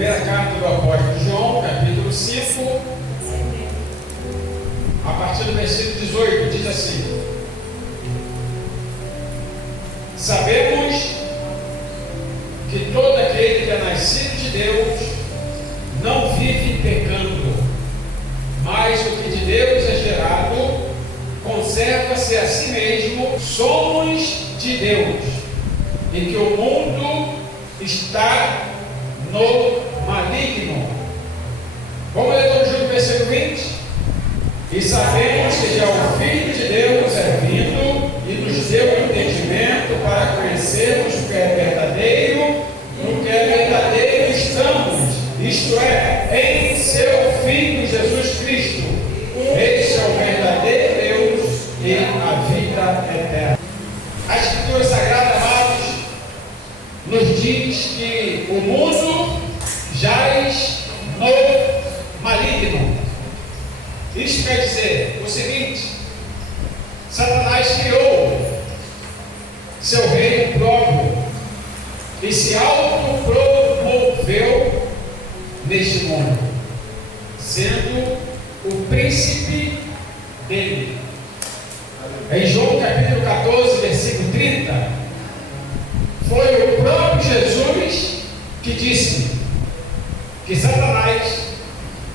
Primeira carta do apóstolo João, capítulo 5, a partir do versículo 18, diz assim: sabemos que todo aquele que é nascido de Deus não vive pecando, mas o que de Deus é gerado conserva-se a si mesmo. Somos de Deus, e que o mundo está no maligno. Vamos ler todos juntos o versículo 20? E sabemos que já o Filho de Deus é vindo e nos deu entendimento para conhecermos o que é verdadeiro, no que é verdadeiro estamos, isto é, em seu Filho Jesus Cristo. Este é o verdadeiro Deus e a vida eterna. A Escritura Sagrada, amados, nos diz que o mundo jaz no maligno. Isso quer dizer o seguinte: Satanás criou seu reino próprio e se autopromoveu neste mundo, sendo o príncipe dele. Em João capítulo 14, versículo 30, foi o próprio Jesus que disse que Satanás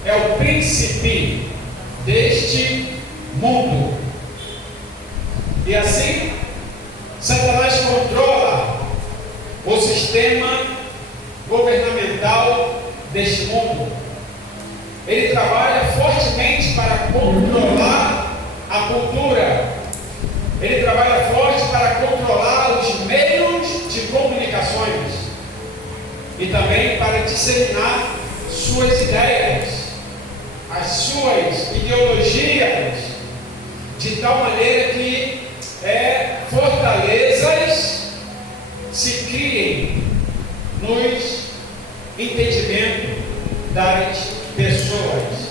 é o príncipe deste mundo. E assim, Satanás controla o sistema governamental deste mundo. Ele trabalha fortemente para controlar a cultura. Ele trabalha forte para controlar os meios de comunicações e também para disseminar suas ideias, as suas ideologias, de tal maneira que fortalezas se criem nos entendimentos das pessoas.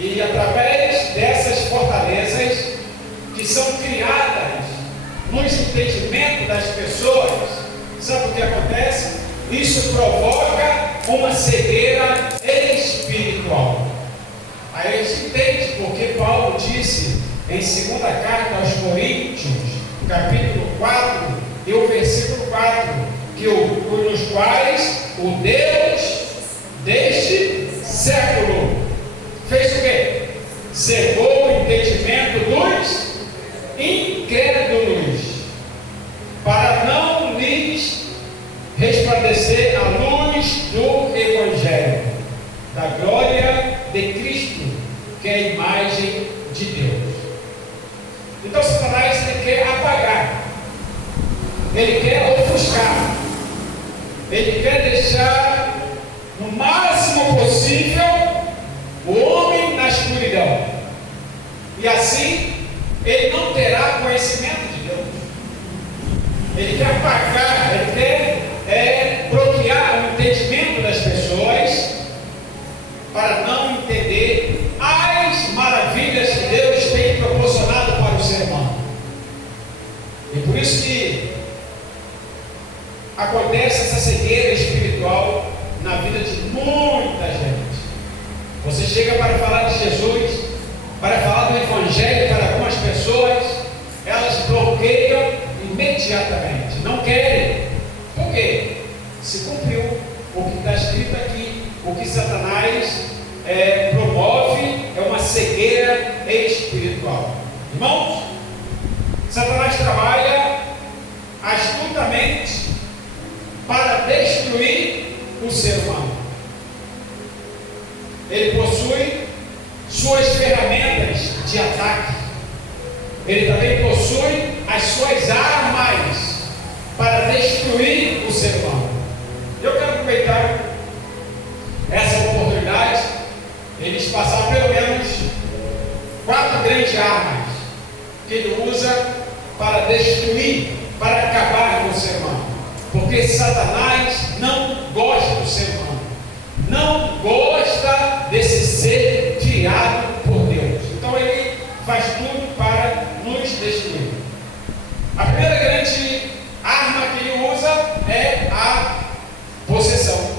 E através dessas fortalezas que são criadas nos entendimentos das pessoas, sabe o que acontece? Isso provoca uma cegueira espiritual. Aí a gente entende porque Paulo disse em segunda carta aos Coríntios, capítulo 4, e o versículo 4, que nos quais o Deus deste século fez o quê? Cegou o entendimento dos incrédulos, para não lhes resplandecer a luz do Evangelho, da glória de Cristo, que é a imagem de Deus. Então Satanás ele quer apagar, ele quer ofuscar, ele quer deixar no máximo possível o homem na escuridão, e assim ele não terá conhecimento de Deus. Ele quer apagar, ele quer bloquear o entendimento das pessoas para não entender as maravilhas que Deus tem proporcionado para o ser humano. E por isso que acontece essa cegueira espiritual na vida de muita gente. Você chega para falar de Jesus, para falar do Evangelho para algumas pessoas, elas bloqueiam imediatamente, não querem. Por quê? Se cumpriu o que está escrito aqui. O que Satanás promove é uma cegueira espiritual. Irmãos, Satanás trabalha astutamente para destruir o ser humano. Ele possui suas ferramentas de ataque. Ele também possui as suas armas para destruir o ser humano. Eu quero aproveitar essa oportunidade e lhes passar pelo menos 4 grandes armas que ele usa para destruir, para acabar com o ser humano. Porque Satanás não gosta do ser humano, não gosta desse ser criado por Deus. Então ele faz tudo para nos destruir. A primeira grande arma que ele usa é a possessão.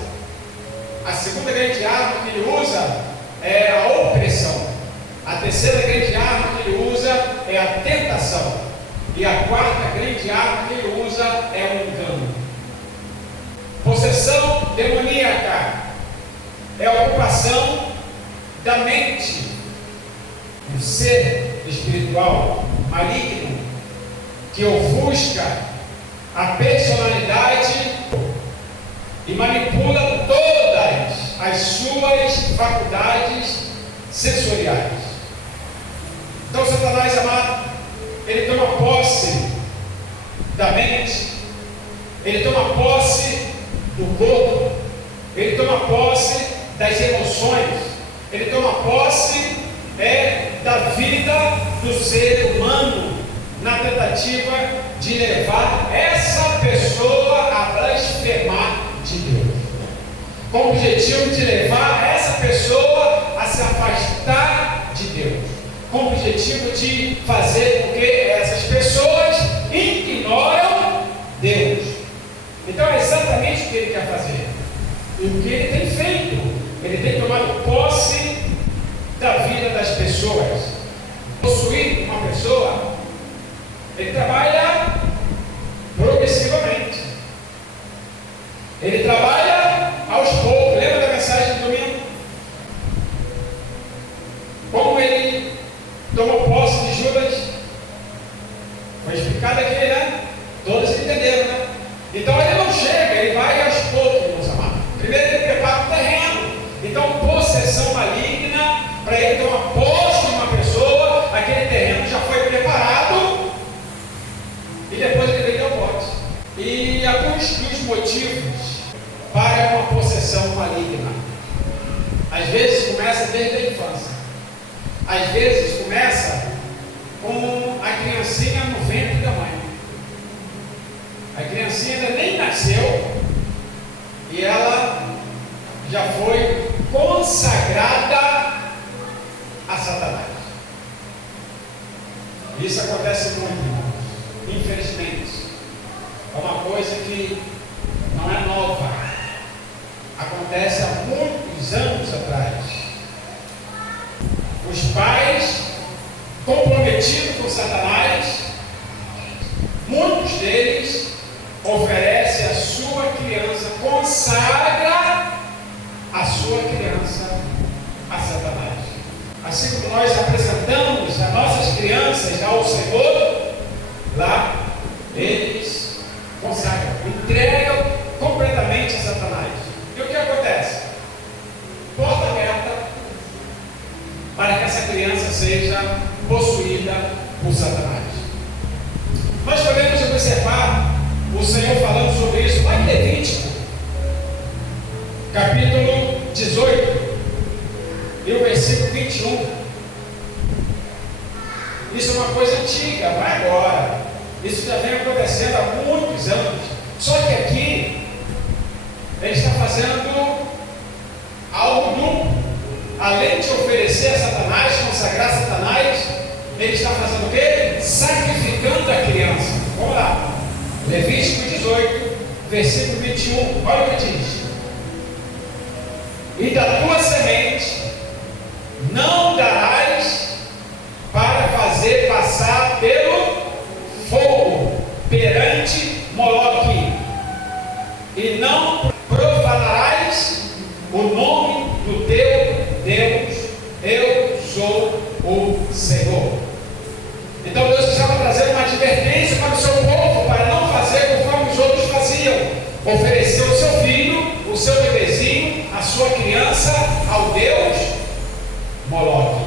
E a quarta grande arma que ele usa é o engano. Possessão demoníaca é a ocupação da mente, um ser espiritual maligno que ofusca a personalidade e manipula todas as suas faculdades sensoriais. Então, Satanás, amado, ele toma posse da mente, ele toma posse do corpo, ele toma posse das emoções, ele toma posse da vida do ser humano, na tentativa de levar essa pessoa a blasfemar de Deus, com o objetivo de levar essa pessoa a se afastar de Deus, com o objetivo de fazer com que essas pessoas ignoram Deus. Então é exatamente o que ele quer fazer, e o que ele tem feito. Ele tem tomado posse da vida das pessoas. Possuir uma pessoa, ele trabalha progressivamente, ele trabalha aos poucos. Lembra da mensagem do domingo? Como ele tomou posse de Judas? Foi explicado aqui, né? Todos entenderam, né? Então ele não chega, ele vai aos poucos, meus amados. Primeiro ele prepara o terreno. Então, possessão maligna, para ele tomar posse de uma pessoa, aquele terreno já foi preparado e depois ele vendeu o pote. E alguns dos motivos para uma possessão maligna, às vezes começa desde a infância, às vezes começa com a criancinha no ventre da mãe. A criancinha ainda nem nasceu e ela já foi consagrada a Satanás. Isso acontece muito, irmãos. Infelizmente, é uma coisa que não é nova, acontece há muitos anos atrás. Os pais comprometidos com Satanás, muitos deles oferecem a sua criança, consagra a sua criança a Satanás. Assim como nós apresentamos as nossas crianças ao Senhor, lá eles consagram, entregam completamente a Satanás. E o que acontece? Porta aberta para que essa criança seja possuída por Satanás. Nós podemos observar o Senhor falando sobre isso lá em Levítico, capítulo 18, e o versículo 21. Isso é uma coisa antiga, não é agora. Isso já vem acontecendo há muitos anos. Só que aqui ele está fazendo algo duplo. Além de oferecer a Satanás, consagrar Satanás, ele está fazendo o quê? Sacrificando a criança. Vamos lá. Levítico 18, versículo 21. Olha o que diz: e da tua semente não darás para fazer passar pelo fogo perante Moloque, e não profanarás o nome do teu Deus. Eu sou o Senhor. Então Deus estava trazendo uma advertência para o seu povo, para não fazer conforme os outros faziam. Ofereceu o seu filho, o seu bebezinho, a sua criança ao Deus Moloque.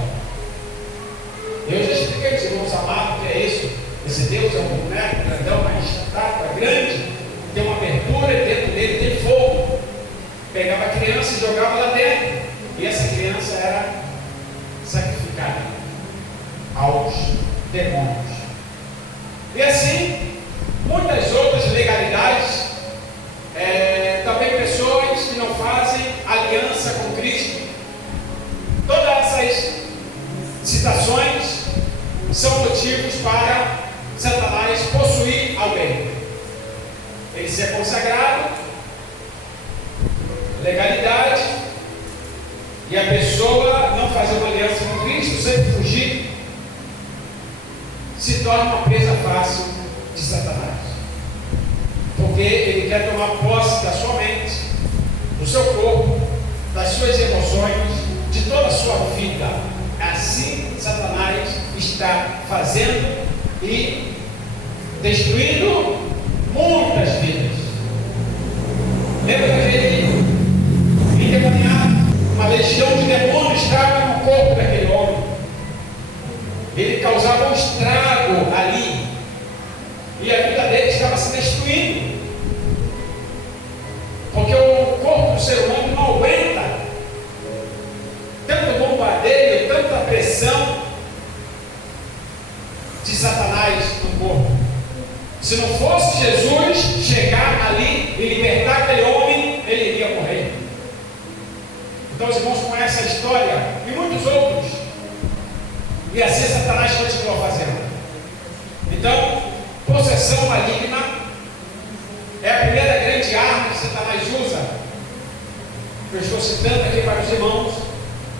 Eu já expliquei para os irmãos amados o que é isso. Esse Deus é um boneco grandão, uma estátua grande, tem uma abertura e dentro dele tem fogo. Pegava a criança e jogava lá dentro, e essa criança era sacrificada aos demônios. E assim, muitas outras legalidades, também pessoas que não fazem aliança com Cristo. Todas essas citações são motivos para Satanás possuir alguém. Ele ser consagrado, legalidade, e a pessoa não fazer uma aliança com Cristo, sempre fugir. Se se torna uma presa fácil de Satanás. Porque ele quer tomar posse da sua mente, do seu corpo, das suas emoções, de toda a sua vida. Assim Satanás está fazendo e destruindo muitas vidas. Lembra daquele endemoniado? Uma legião de demônios estava no corpo daquele homem. Ele causava um estrago ali, e a vida dele estava se destruindo, porque o corpo do ser humano não aguenta tanto bombardeio, tanta pressão de Satanás no corpo. Se não fosse Jesus chegar ali e libertar aquele homem, ele iria morrer. Então os irmãos conhecem a história e muitos outros, e assim Satanás continuou fazendo. Então, possessão maligna é a primeira grande arma que Satanás usa. Eu estou citando aqui para os irmãos,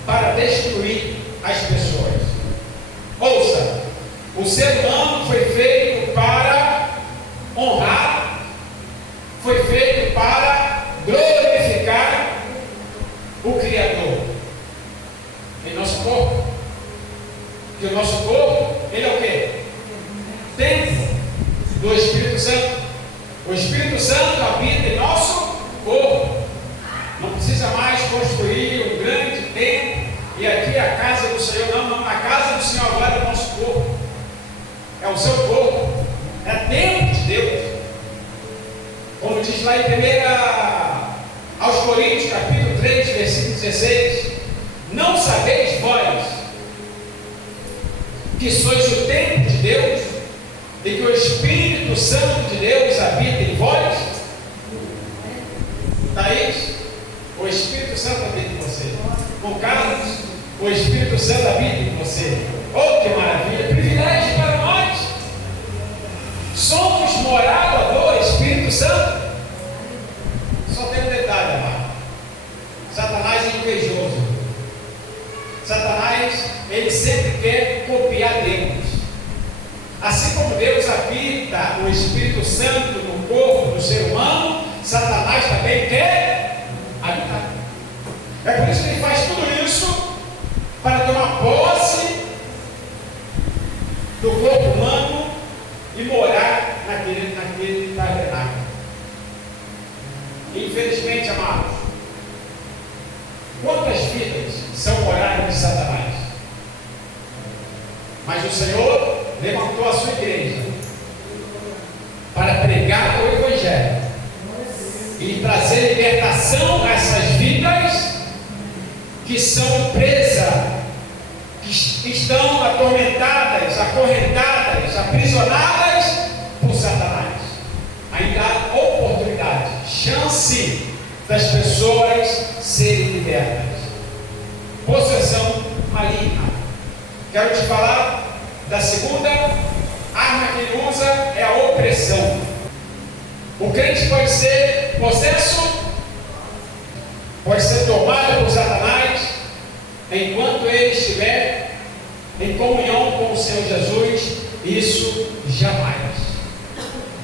para destruir as pessoas. Ouça, o ser humano foi feito para honrar, foi feito para glorificar o Criador em nosso corpo. Que o nosso corpo, ele é o quê? Templo do Espírito Santo. O Espírito Santo habita em nosso corpo. Não precisa mais construir um grande templo e aqui a casa do Senhor. Não, a casa do Senhor agora é o nosso corpo. É o seu corpo. É templo de Deus. Como diz lá em 1 aos Coríntios, capítulo 3, versículo 16: não sabeis vós que sois o templo de Deus e que o Espírito Santo de Deus habita em vós? Thaís, o Espírito Santo habita em você. Com Carlos, o Espírito Santo habita em você. Oh, que maravilha! Privilégio para nós. Somos morada do Espírito Santo. Só tem um detalhe, amado. Satanás é invejoso. Satanás, ele sempre quer copiar Deus. Assim como Deus habita o Espírito Santo no corpo do ser humano, Satanás também quer habitar. É por isso que ele faz tudo isso, para tomar posse do corpo humano e morar naquele tabernáculo. Infelizmente, amados, quantas vidas são moradas de Satanás? Mas o Senhor levantou a sua igreja para pregar o Evangelho e trazer libertação a essas vidas que são presas, que estão atormentadas, acorrentadas, aprisionadas por Satanás. Ainda há oportunidade, chance das pessoas serem libertas. Possessão maligna. Quero te falar da segunda arma que ele usa, é a opressão. O crente pode ser possesso, pode ser tomado por Satanás, enquanto ele estiver em comunhão com o Senhor Jesus. Isso jamais.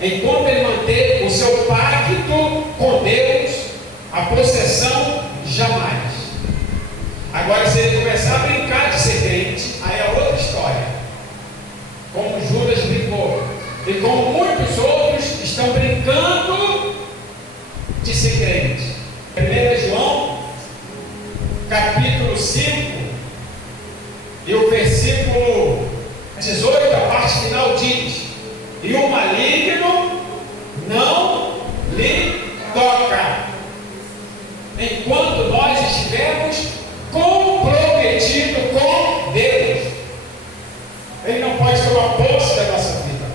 Enquanto ele manter o seu pacto com Deus, a possessão jamais. Agora, se ele começar a brincar de ser crente, aí é outra história. Como Judas brincou, e como muitos outros estão brincando de ser crente. 1 João, capítulo 5, e o versículo 18, a parte final diz: e o maligno não lhe toca, enquanto nós estivermos comprometidos com Deus. Ele não pode tomar posse da nossa vida.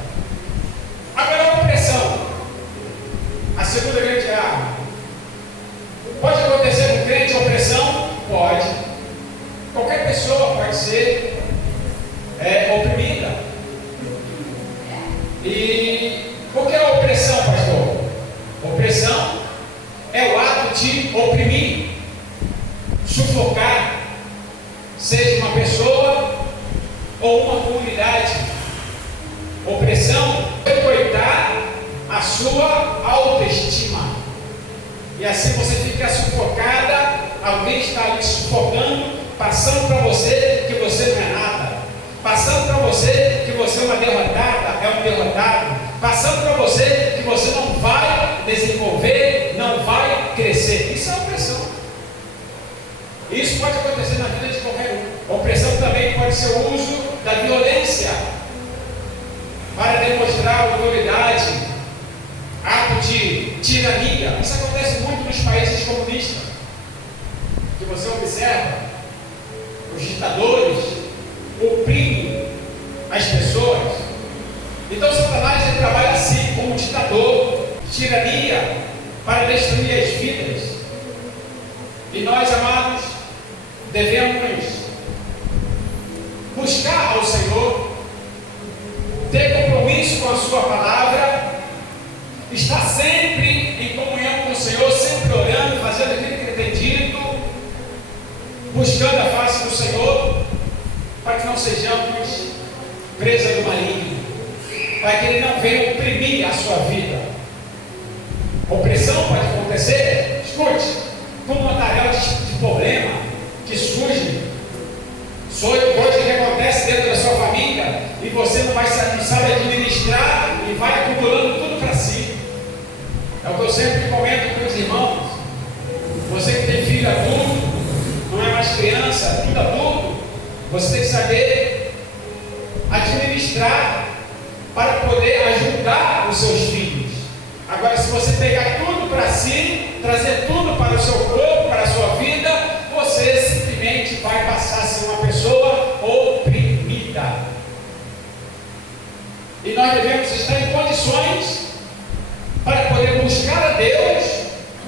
Agora, a opressão, a segunda grande arma. Pode acontecer com o crente opressão? Pode. Qualquer pessoa pode ser oprimida. E o que é a opressão, pastor? Opressão é o ato de oprimir, sufocar, seja uma pessoa ou uma comunidade. opressão vai coitar a sua autoestima. E assim você fica sufocada, alguém está ali sufocando, passando para você que você não é nada, passando para você que você é uma derrotada, é um derrotado, passando para você que você não vai desenvolver, não vai crescer. Isso é opressão. Isso pode acontecer na vida de qualquer um. Opressão também pode ser o uso da violência para demonstrar autoridade, ato de tirania. Isso acontece muito nos países comunistas, que você observa, os ditadores oprimem as pessoas. Então Satanás ele trabalha assim, como ditador, tirania, para destruir as vidas. E nós, amados, devemos buscar ao Senhor, ter compromisso com a sua palavra, estar sempre em comunhão com o Senhor, sempre orando, fazendo aquilo que Ele tem dito, buscando a face do Senhor, para que não sejamos presa do maligno, para que Ele não venha oprimir a sua vida. Opressão pode acontecer, escute, como uma tarefa de problema que surge, coisa que acontece dentro da sua família, e você não sabe administrar e vai acumulando tudo para si. É o que eu sempre comento com os irmãos. Você que tem filho adulto, não é mais criança, tudo adulto, você tem que saber administrar para poder ajudar os seus filhos. Agora, se você pegar tudo para si, trazer tudo para o seu corpo, para a sua vida, você simplesmente vai passar a ser uma pessoa oprimida. E nós devemos estar em condições para poder buscar a Deus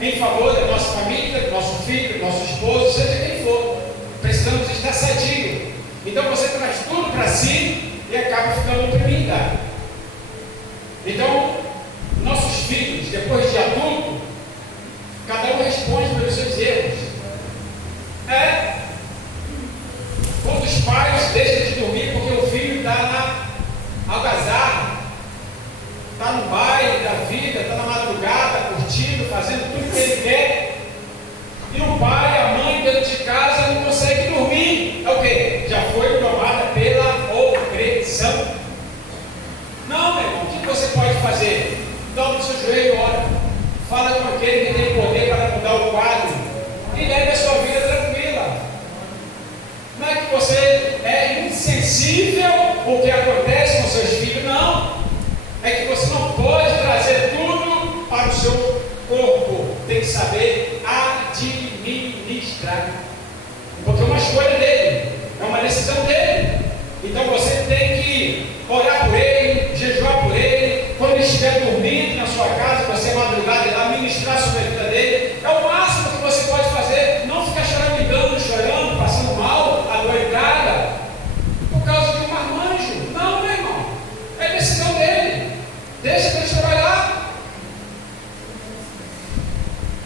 em favor da nossa família, do nosso filho, do nosso esposo, seja quem for. Precisamos estar sadio. Então você traz tudo para si e acaba ficando oprimida. Então, nossos filhos, depois de adulto, cada um responde pelos seus erros. Quantos pais deixam de dormir porque o filho está na algazarra, está no baile da vida, está na madrugada, curtindo, fazendo tudo que ele quer, e o pai, a mãe dentro de casa não consegue dormir. É o quê? Já foi tomada pela opressão. Não, meu irmão, o que você pode fazer? Dobra o seu joelho e ora. Fala com aquele que tem poder para mudar o quadro e leve a sua vida tranquila. Não é que você é insensível ao que acontece com seus filhos, não. É que você não pode trazer tudo para o seu corpo. Tem que saber administrar. Porque é uma escolha dele, é uma decisão dele. Então você tem que orar por ele, jejuar por ele. Quando ele estiver dormindo na sua casa, você é madrugada, administrar sobre a vida dele. É o máximo que você pode fazer. Não ficar choramingando, chorando, passando mal, adoentada, por causa de um marmanjo. Não, meu irmão. É decisão dele. Deixa Deus trabalhar.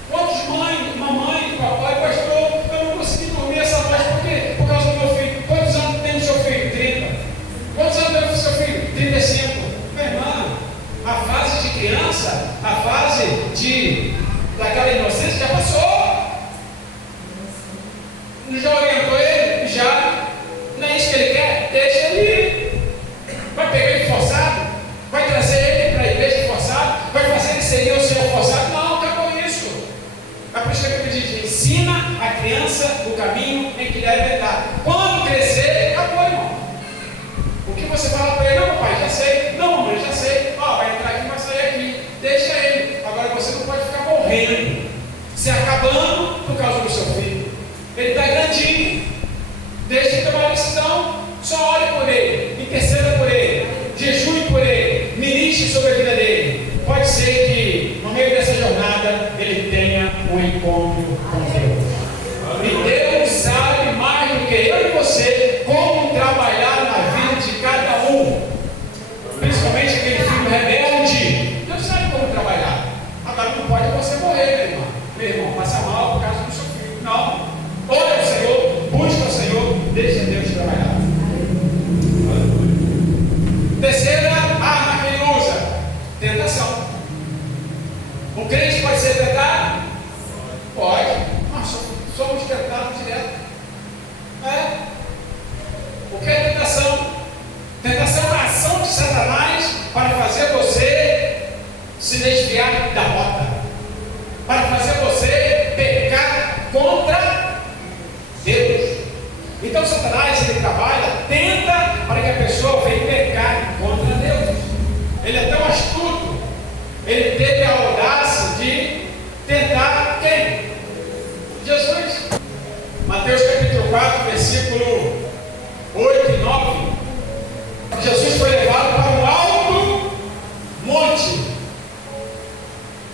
Quantos mamãe, papai, pastor, eu não consegui dormir essa noite, por quê? Por causa do meu filho. Quantos anos tem o seu filho? 30. Quantos anos tem o seu filho? 35. Meu irmão, a fase de criança, a fase daquela inocência já passou. Já orientou ele? Já. Não é isso que ele quer? Deixa ele ir. Vai pegar ele forçado? Vai trazer ele para a igreja forçado? Vai fazer ele seguir o Senhor forçado? Não, acabou isso. É por isso que a Bíblia diz: ensina a criança o caminho em que deve andar. Quando crescer, acabou, irmão. O que você fala para ele? Não, papai, já sei. Não, mamãe, já sei. Vai entrar aqui, vai sair aqui. Deixa ele. Agora você não pode ficar morrendo, se acabando por causa do seu filho. Ele está grandinho. Deixa ele tomar decisão. Só ore por ele, interceda por ele, jejue por ele, ministre sobre a vida dele. Pode ser que no meio dessa jornada ele tenha um encontro com Deus. E Deus sabe mais do que eu e você como trabalhar na vida de cada um, principalmente aquele filho rebelde. Deus sabe como trabalhar. Agora não pode você morrer, meu irmão, passar mal por causa do seu filho. Não. Ore ao Senhor, busca o Senhor, deixa Deus trabalhar. Terceira arma Um crente pode ser tentado? Pode. Nós somos tentados direto. O que é tentação? Tentação é a ação de Satanás para fazer você se desviar da rota, para fazer você pecar contra Deus. Então Satanás, ele trabalha, tenta para que a pessoa venha pecar contra Deus. Ele é tão astuto, ele teve a audácia de tentar quem? Jesus. Mateus capítulo 4, versículo 8 e 9. Jesus foi levado para um alto monte,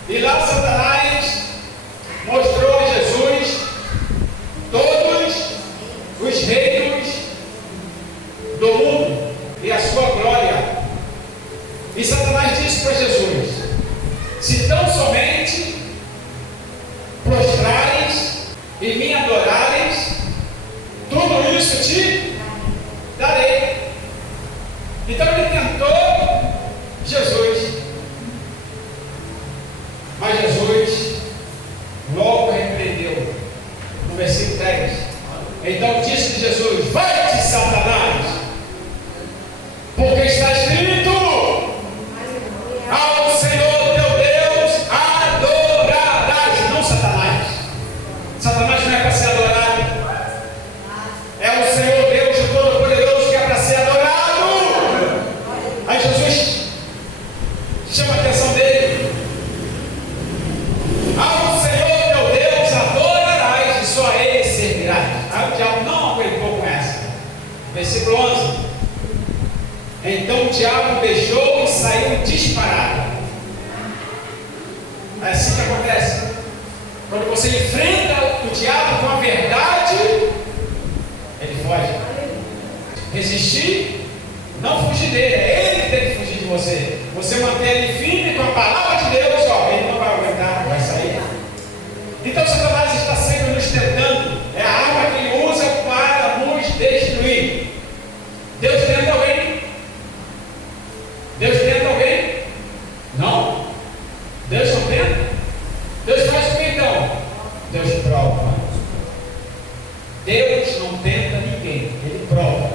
e lá Satanás mostrou a Jesus todos os reinos do mundo e a sua glória. E Satanás disse para Jesus: se tão somente prostrares e me adorares, tudo isso te darei. Então ele tentou Jesus, mas Jesus logo repreendeu. No versículo 10, então disse Jesus: vai-te, Satanás, porque está escrito: ao Senhor teu Deus adorarás. Não Satanás. Satanás não é para ser adorado. É o Senhor Deus, o Todo-Poderoso, que é para ser adorado. Aí Jesus chama a atenção dele: ao Senhor teu Deus adorarás, e só a Ele servirás. Aí o diabo não aguentou com essa. Versículo 11. Então o diabo beijou e saiu disparado. É assim que acontece. Quando você enfrenta o diabo com a verdade, ele foge. Resistir, não fugir dele. É ele que tem que fugir de você. Você manter ele firme com a palavra de Deus, ele não vai aguentar, vai sair. Então Satanás está sempre nos tentando. É a arma que ele usa para nos destruir. Deus tenta alguém? Deus tenta alguém? Não. Deus não tenta? Deus faz o que então? Deus prova. Deus não tenta ninguém, Ele prova.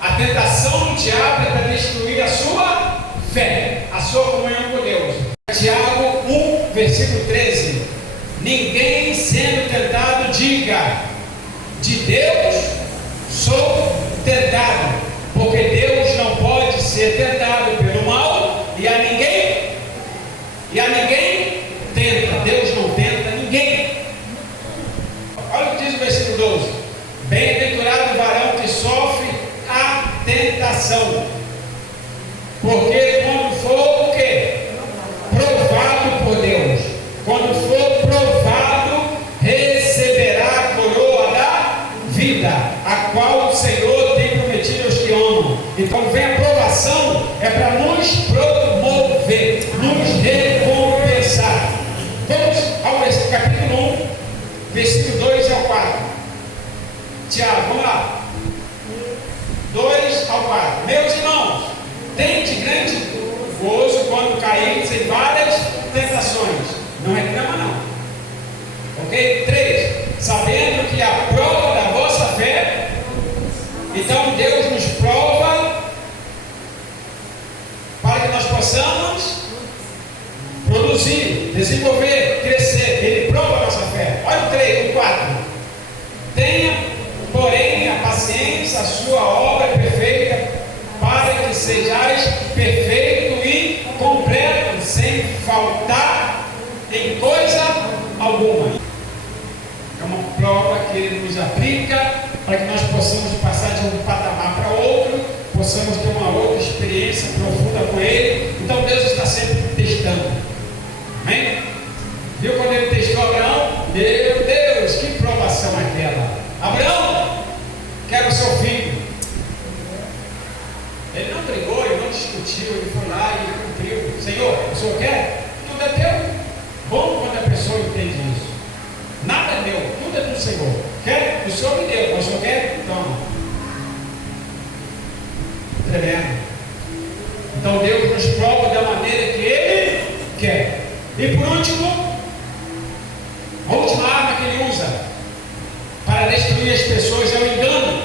A tentação do diabo é para destruir a sua fé, a sua comunhão com Deus. Tiago 1, versículo 13. Ninguém sendo tentado diga: de Deus sou tentado, porque Deus não pode ser tentado pelo mal, e a ninguém tenta. Deus não tenta ninguém. Olha o que diz o versículo 12: bem-aventurado o varão que sofre a tentação, porque quando for o quê? Provado por Deus, quando for provado, receberá a coroa da vida, a qual o Senhor tem prometido aos que amam. Então vem a provação, é para nos promover, nos recompensar. Vamos ao capítulo 1, versículo 2 ao 4. Tiago, vamos lá. 2 ao 4. Meus irmãos, tende grande gozo quando caímos em várias tentações. Não reclama não. Ok? 3. Sabendo que a prova da vossa fé, então Deus nos prova para que nós possamos produzir, desenvolver, crescer. Ele prova a nossa fé. Olha o 3, o 4. Tenha, porém, a paciência, a sua obra perfeita, para que sejais perfeito e completo, sem faltar em coisa alguma. É uma prova que Ele nos aplica para que nós possamos passar de um patamar para outro, possamos ter uma outra experiência profunda com Ele. Então Deus está sempre testando. Amém? Viu quando Ele testou Abraão? Meu Deus, que provação aquela! Abraão, quero o seu filho. Ele não brigou, ele não discutiu, ele foi lá e ele cumpriu. Senhor, o senhor quer? Tudo é teu. Bom quando a pessoa entende isso. Nada é meu, tudo é do Senhor. Quer? O Senhor me deu, mas o senhor quer? Toma. Tremendo. Então Deus nos prova da maneira que Ele quer. E por último, a última arma que ele usa para destruir as pessoas é o engano.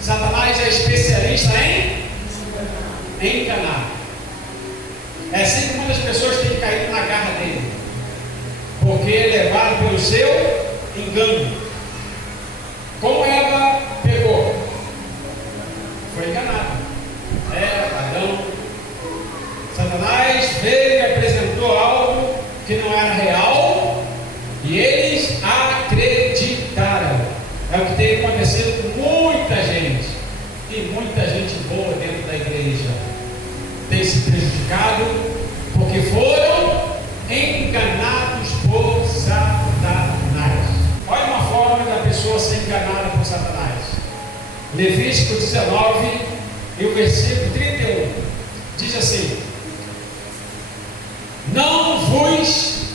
Satanás é especialista em enganar. É assim que muitas pessoas têm caído na garra dele, porque é levado pelo seu engano. Como Eva pegou? Foi enganada. Adão. Satanás veio e apresentou algo que não era real e eles acreditaram. É o que tem acontecido com muita gente, e muita gente boa dentro da igreja tem se prejudicado porque foram enganados por Satanás. Olha uma forma da pessoa ser enganada por Satanás. Levítico 19 e o versículo 31 diz assim: não vos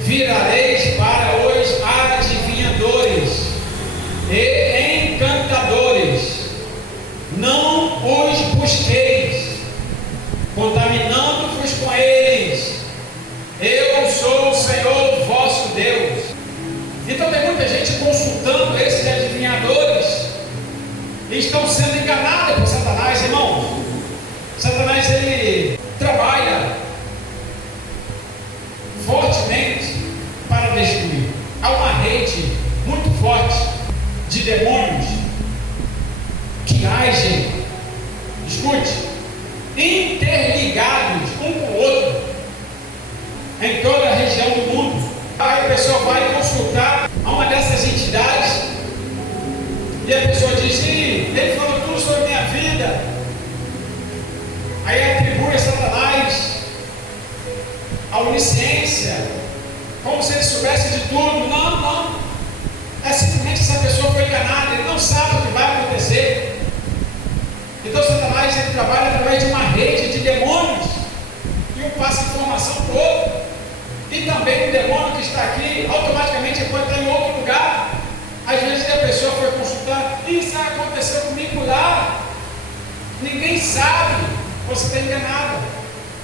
virareis para os adivinhadores e encantadores, não os busqueis, contaminando-vos com eles. Eu sou o Senhor vosso Deus. Então tem muita gente consultando esses adivinhadores e estão sendo enganados por Satanás, irmãos. Satanás, ele trabalha fortemente para destruir. Há uma rede muito forte de demônios que agem, escute, interligados um com o outro em toda a região do mundo. Aí a pessoa vai consultar a uma dessas entidades e a pessoa diz: ele falou tudo sobre minha vida. Aí atribui a Satanás a onisciência, como se ele soubesse de tudo. Não. É simplesmente essa pessoa foi enganada, ele não sabe o que vai acontecer. Então Satanás, ele trabalha através de uma rede de demônios, e um passa informação para o outro. E também o demônio que está aqui, automaticamente ele pode estar em outro lugar. Às vezes a pessoa foi consultar: isso aconteceu comigo lá. Ninguém sabe, você está enganado.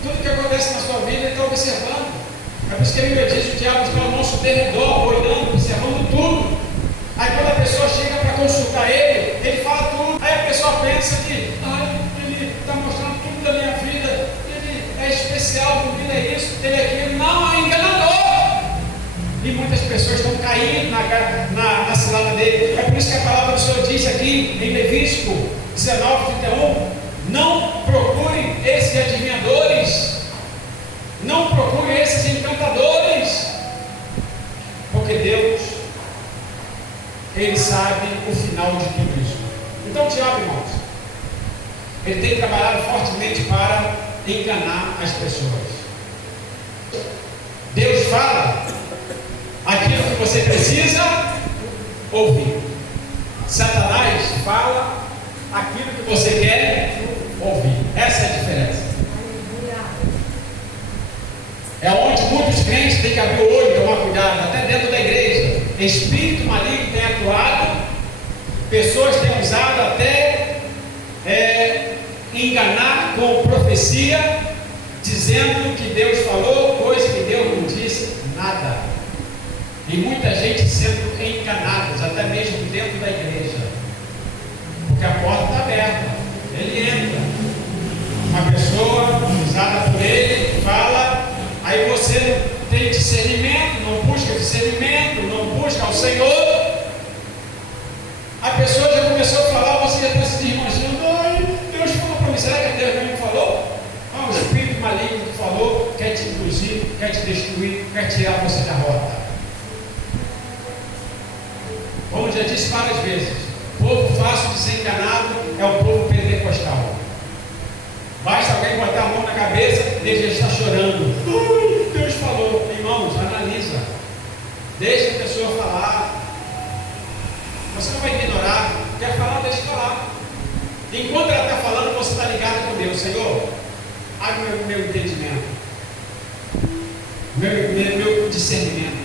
Tudo que acontece na sua vida ele está observando. É por isso que a Bíblia diz que o diabo está ao nosso derredor, olhando, observando tudo. Aí quando a pessoa chega para consultar ele fala tudo. Aí a pessoa pensa que ele está mostrando tudo da minha vida, ele é especial, porque ele é isso, ele é aquilo. Não, é enganador. E muitas pessoas estão caindo na cilada dele. É por isso que a palavra do Senhor diz aqui em Levítico 19:31: não procurem esses adivinhadores, não procurem esses encantadores, porque Deus, ele sabe o final de tudo isso. Então o diabo, irmãos, ele tem trabalhado fortemente para enganar as pessoas. Deus fala aquilo que você precisa ouvir. Satanás fala aquilo que você quer ouvir. Essa é a diferença. É onde muitos crentes têm que abrir o olho e tomar cuidado, até dentro da igreja. Espírito maligno tem atuado, pessoas têm usado até enganar com profecia, dizendo que Deus falou, coisa que Deus não disse nada. E muita gente sendo enganada, até mesmo dentro da igreja, porque a porta está aberta, ele entra. Uma pessoa usada por ele fala, aí você não tem discernimento, não busca discernimento, não busca o Senhor. A pessoa já começou a falar, você já está se desmanchando. Ai, Deus falou para mim, será que Deus mesmo falou? O espírito maligno que falou quer te induzir, quer te destruir, quer tirar você da rota. Como já disse várias vezes, povo fácil de ser enganado é o povo pentecostal. Basta alguém botar a mão na cabeça e ele já está chorando. Deus falou. Irmãos, analisa. Deixa a pessoa falar. Você não vai ignorar. Quer falar, deixa falar. Enquanto ela está falando, você está ligado com Deus. Senhor, abre meu entendimento, meu discernimento.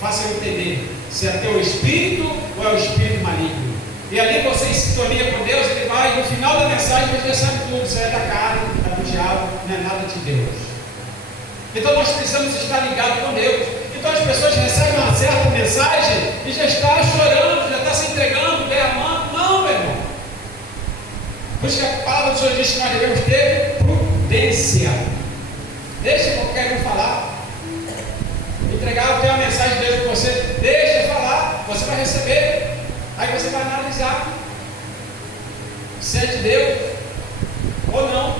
Faça eu entender se é teu espírito ou é o espírito maligno. E ali você em sintonia com Deus, ele vai, no final da mensagem, você já sabe tudo. Isso é da carne, é do diabo, não é nada de Deus. Então nós precisamos estar ligados com Deus. Então as pessoas recebem uma certa mensagem e já está chorando, já está se entregando, derramando. Não, meu irmão. Por isso que a palavra do Senhor diz que nós devemos ter prudência. Deixa qualquer um falar. Entregar tem uma mensagem de Deus para você, deixa falar, você vai receber. Aí você vai analisar se é de Deus ou não.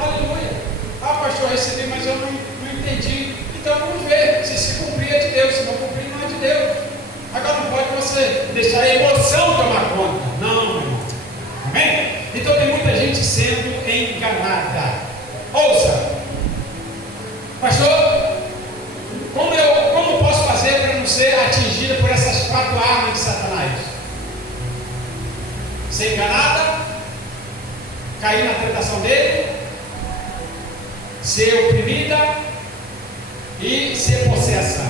Aleluia. Ah, pastor, recebi, mas eu não entendi. Então vamos ver se cumprir é de Deus, se não cumprir não é de Deus. Agora não pode você deixar a emoção tomar conta. Não, meu irmão. Amém? Então tem muita gente sendo enganada. Ouça, pastor, como posso fazer para não ser atingida por essas 4 armas de Satanás? Ser enganada, cair na tentação dele, ser oprimida e ser possessa.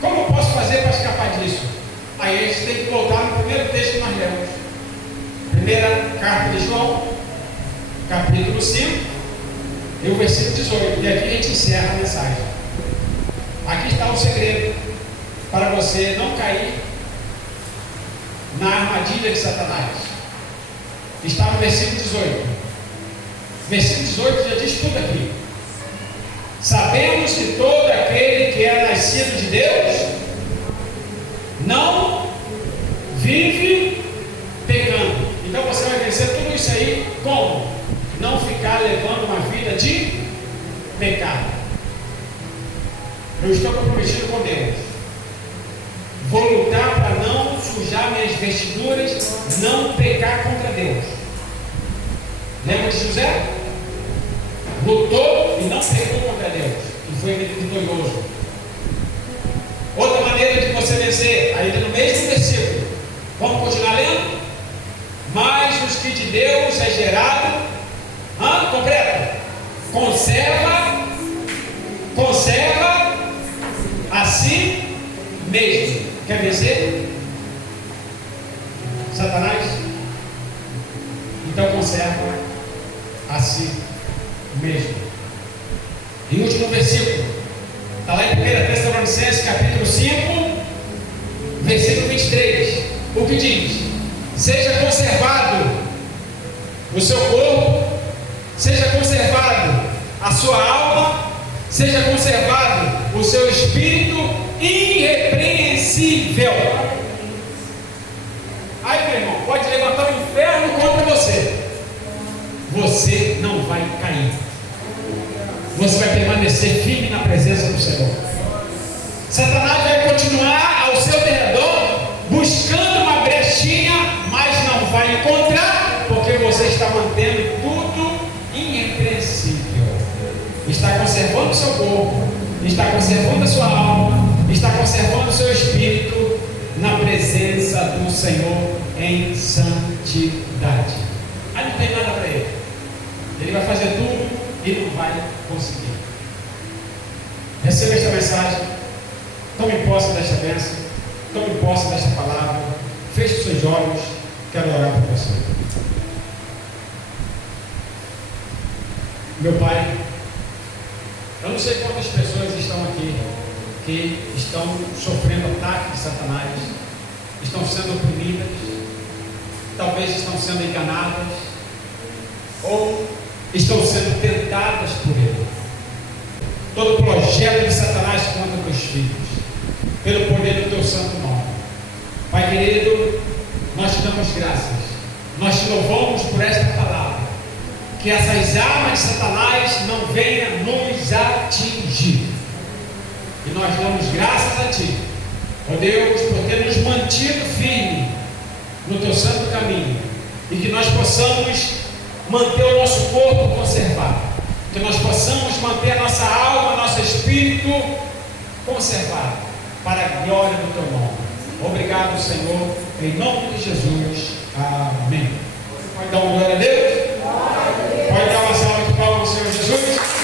Como eu posso fazer para escapar disso? Aí a gente tem que voltar no primeiro texto que nós lemos. Primeira carta de João, capítulo 5, e o versículo 18. E aqui a gente encerra a mensagem. Aqui está o segredo para você não cair na armadilha de Satanás. Está no versículo 18. Versículo 18 já diz tudo aqui. Sabemos que todo aquele que é nascido de Deus não vive pecando. Então você vai vencer tudo isso aí como? Não ficar levando uma vida de pecado. Eu estou comprometido com Deus. Vou lutar para não sujar minhas vestiduras, não pecar contra Deus. Lembra de José? Lutou e não pecou contra Deus. E foi vitorioso. Outra maneira de você vencer, ainda no mesmo versículo. Vamos continuar lendo? Mas os que de Deus é gerado, completo, conserva a si mesmo. Quer vencer Satanás? Então conserva a si mesmo. E o último versículo está lá em 1 Tessalonicenses capítulo 5, versículo 23. O que diz? Seja conservado o seu corpo, seja conservado a sua alma, seja conservado o seu espírito irrepreensível. Aí, meu irmão, pode levantar o inferno contra você, você não vai cair, você vai permanecer firme na presença do Senhor. Satanás vai continuar ao seu derredor, buscando uma brechinha, mas não vai encontrar, porque você está mantendo tudo irrepreensível. Está conservando o seu corpo, está conservando a sua alma, está conservando o seu espírito na presença do Senhor em santidade. Aí não tem nada para ele. Ele vai fazer tudo e não vai conseguir. Receba esta mensagem. Tome posse desta bênção. Tome posse desta palavra. Feche os seus olhos. Quero orar por você. Meu Pai, eu não sei quantas pessoas estão aqui que estão sofrendo ataque de Satanás, estão sendo oprimidas, talvez estão sendo enganadas, ou estão sendo tentadas por ele. Todo projeto de Satanás contra teus filhos, pelo poder do teu santo nome. Pai querido, nós te damos graças, nós te louvamos por esta palavra, que essas armas de Satanás não venham nos atingir. E nós damos graças a Ti, ó Deus, por ter nos mantido firme no Teu santo caminho, e que nós possamos manter o nosso corpo conservado, que nós possamos manter a nossa alma, nosso espírito conservado, para a glória do Teu nome. Obrigado, Senhor, em nome de Jesus. Amém. Pode dar uma glória a Deus? Pode dar uma salva de palmas ao Senhor Jesus?